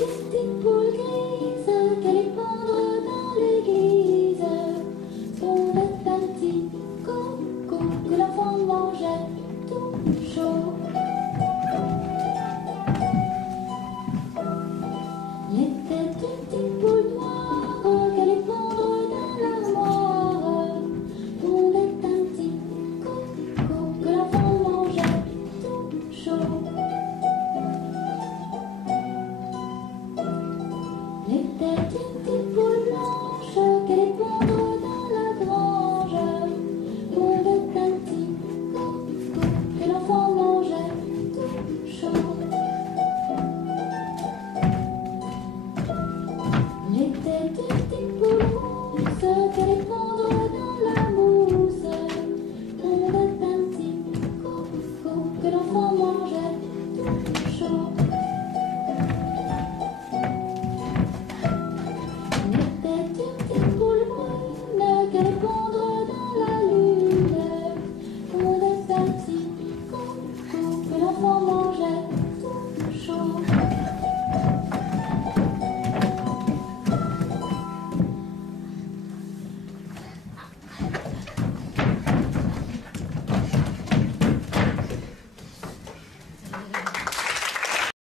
une petite poule grise qu'allait pondre dans l'église. Pondait un petit coco que l'enfant mangeait tout chaud. Il était une petite poule noire qu'allait pondre dans l'armoire. Pondait un petit coco que l'enfant mangeait tout chaud. Il était une petite poule blanche qu'allait pondre dans la grange. Pondait un petit coco que l'enfant mangeait tout chaud. Il était une petite poule rousse qu'allait pondre dans la mousse. Pondait un petit coco que l'enfant mangeait tout chaud. Il était une petite poule brune qu'allait pondre dans la lune. Pondait un petit coco que l'enfant mangeait tout chaud.